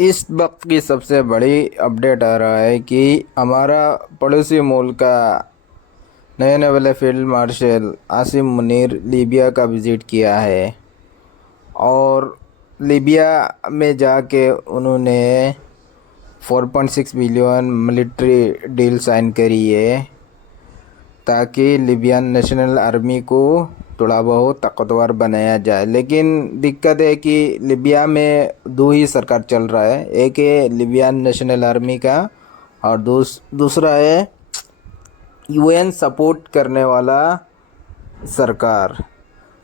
इस वक्त की सबसे बड़ी अपडेट आ रहा है कि हमारा पड़ोसी मुल्क का नए नए वाले field marshal Asim Munir Libya का विज़िट किया है। और लीबिया में जाके उन्होंने 4.6 बिलियन मिलिट्री डील साइन करी है ताकि लिबियन नेशनल आर्मी को थोड़ा बहुत ताकतवर बनाया जाए। लेकिन दिक्कत है कि लिबिया में दो ही सरकार चल रहा है, एक है लिबियन नेशनल आर्मी का और दूसरा है यूएन सपोर्ट करने वाला सरकार।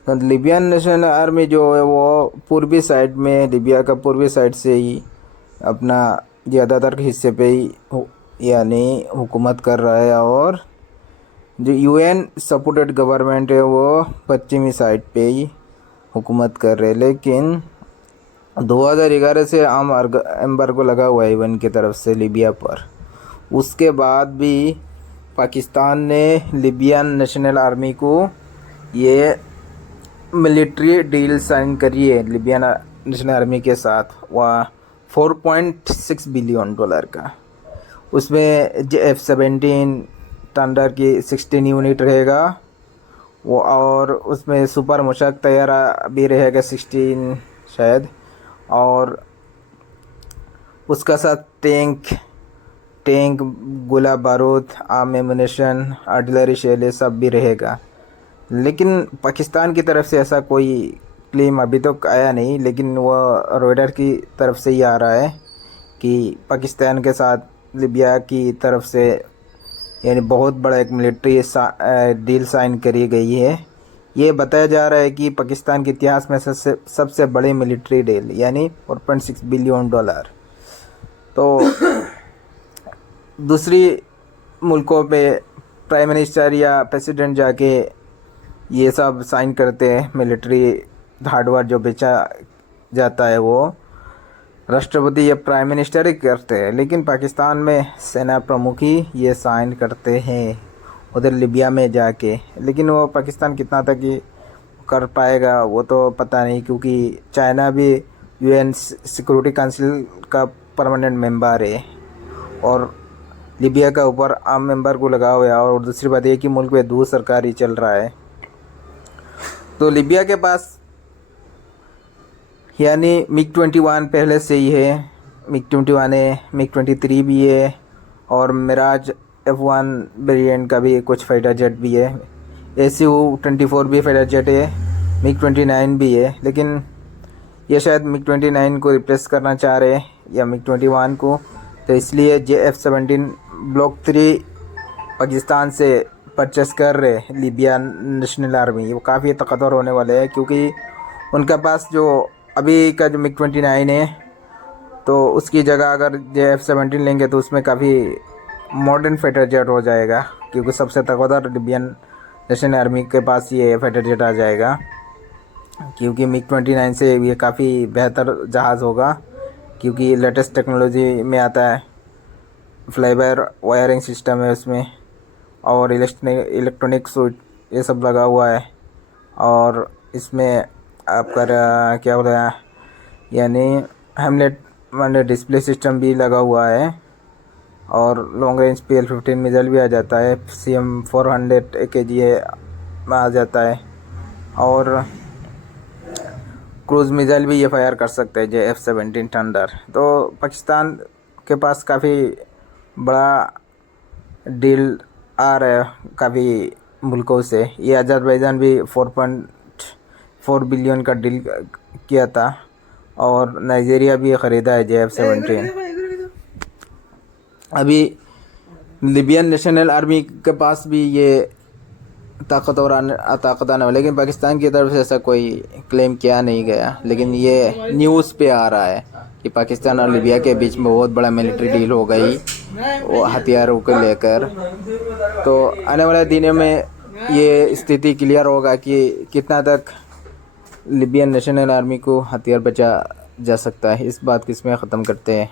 तो लिबियन नेशनल आर्मी जो है वो पूर्वी साइड में, लिबिया का पूर्वी साइड से ही अपना ज़्यादातर हिस्से पे ही यानी हुकूमत कर रहा है, और जो यूएन सपोर्टेड गवर्नमेंट है वो पश्चिमी साइड पे ही हुकूमत कर रहे हैं। लेकिन 2011 से आम एम्बार्गो लगा हुआ है यूएन की तरफ से लिबिया पर। उसके बाद भी पाकिस्तान ने लिबियन नेशनल आर्मी को ये मिलिट्री डील साइन करी है लिबियन नेशनल आर्मी के साथ, वह 4.6 बिलियन डॉलर का। उसमें F-17 थंडर की 16 यूनिट रहेगा वो, और उसमें सुपर मुशक तैयारा भी रहेगा 16 शायद, और उसका साथ टैंक गोला बारूद, आर्म एमुनेशन, आर्टिलरी शेल ये सब भी रहेगा। लेकिन पाकिस्तान की तरफ से ऐसा कोई क्लेम अभी तक आया नहीं, लेकिन वह रॉयटर की तरफ से ही आ रहा है कि पाकिस्तान के साथ लिबिया की तरफ से यानी बहुत बड़ा एक मिलिट्री डील साइन करी गई है। ये बताया जा रहा है कि पाकिस्तान के इतिहास में सबसे बड़ी मिलिट्री डील यानी 4.6 बिलियन डॉलर। तो दूसरी मुल्कों पे प्राइम मिनिस्टर या प्रेसिडेंट जाके ये सब साइन करते हैं, मिलिट्री हार्डवेयर जो बेचा जाता है वो राष्ट्रपति या प्राइम मिनिस्टर ही करते हैं। लेकिन पाकिस्तान में सेना प्रमुख ही ये साइन करते हैं उधर लिबिया में जाके। लेकिन वो पाकिस्तान कितना तक ही कर पाएगा वो तो पता नहीं, क्योंकि चाइना भी यूएन सिक्योरिटी काउंसिल का परमानेंट मेंबर है और लिबिया का ऊपर आम मेंबर को लगा हुआ है। और दूसरी बात ये कि मुल्क में दो सरकार ही चल रहा है। तो लिबिया के पास यानी MiG-21 पहले से ही है, MiG-21 है, MiG-23 भी है, और मिराज F1 वेरिएंट का भी कुछ फाइटर जेट भी है, Su-24 भी फाइटर जेट है, MiG-29 भी है। लेकिन ये शायद MiG-29 को रिप्लेस करना चाह रहे हैं या MiG-21 को, तो इसलिए F-17 ब्लॉक 3 पाकिस्तान से परचेस कर रहे लिबिया नेशनल आर्मी। वो काफ़ी ताकतवर होने वाले हैं, क्योंकि उनके पास जो अभी का जो MiG-29 है तो उसकी जगह अगर F-17 लेंगे तो उसमें काफ़ी मॉडर्न फाइटर जेट हो जाएगा, क्योंकि सबसे ताकतवर लिबियन नेशनल आर्मी के पास ये फाइटर जेट आ जाएगा। क्योंकि MiG-29 से ये काफ़ी बेहतर जहाज़ होगा, क्योंकि लेटेस्ट टेक्नोलॉजी में आता है, फ्लाई बाय वायरिंग सिस्टम है उसमें, और इलेक्ट्रॉनिक स्विच ये सब लगा हुआ है। और इसमें आपका क्या बोलते हैं यानी हेमलेट वाले डिस्प्ले सिस्टम भी लगा हुआ है, और लॉन्ग रेंज PL-15 मिसाइल भी आ जाता है, CM-400 AKG में आ जाता है, और क्रूज़ मिसाइल भी ये फायर कर सकते हैं F-17 थंडर। तो पाकिस्तान के पास काफ़ी बड़ा डील आ रहा है काफ़ी मुल्कों से। ये अजरबैजान भी 4.4 बिलियन का डील किया था, और नाइजीरिया भी ख़रीदा है F-17। अभी लिबियन नेशनल आर्मी के पास भी ये ताकत आने वाला, लेकिन पाकिस्तान की तरफ से ऐसा कोई क्लेम किया नहीं गया। लेकिन ये न्यूज़ पे आ रहा है कि पाकिस्तान और लिबिया के बीच में बहुत बड़ा मिलिट्री डील हो गई वो हथियारों को लेकर। तो आने वाले दिनों में ये स्थिति क्लियर होगा कि कितना तक लिबियन नेशनल आर्मी को हथियार बचा जा सकता है। इस बात को इसमें ख़त्म करते हैं।